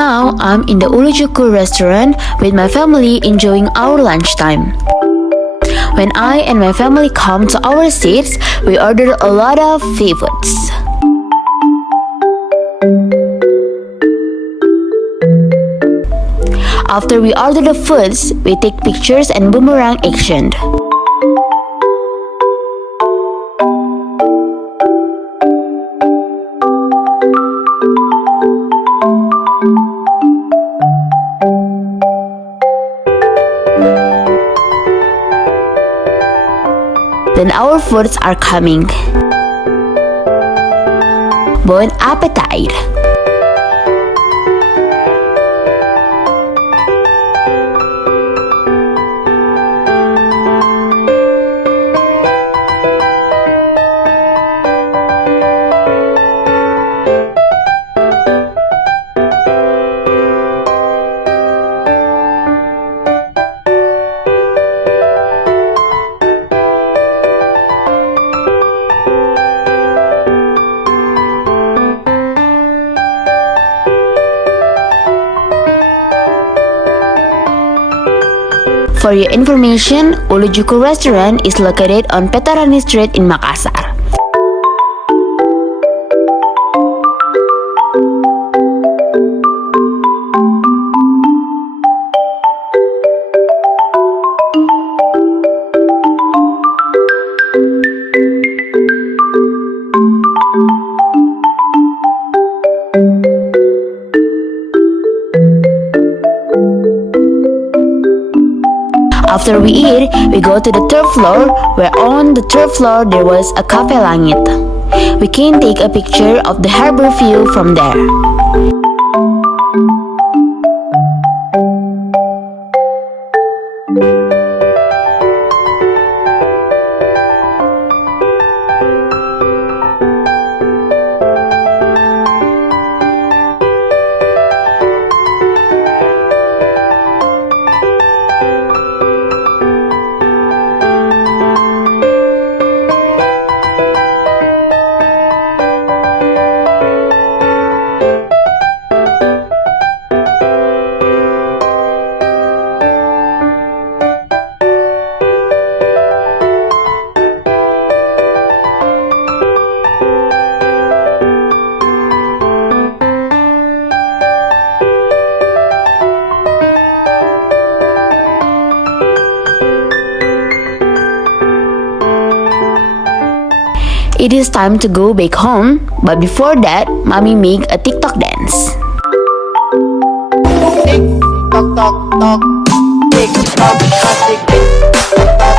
Now, I'm in the Ulujuku restaurant with my family enjoying our lunchtime. When I and my family come to our seats, we order a lot of foods. After we order the foods, we take pictures and boomerang action. Then our foods are coming. Bon appetit! For your information, Ulujuku restaurant is located on Petarani Street in Makassar. After we eat, we go to the third floor, where on the third floor there was a Cafe Langit. We can take a picture of the harbor view from there. It is time to go back home, but before that, Mommy make a TikTok dance. Tick tock tock tock, tick tock, tick tick.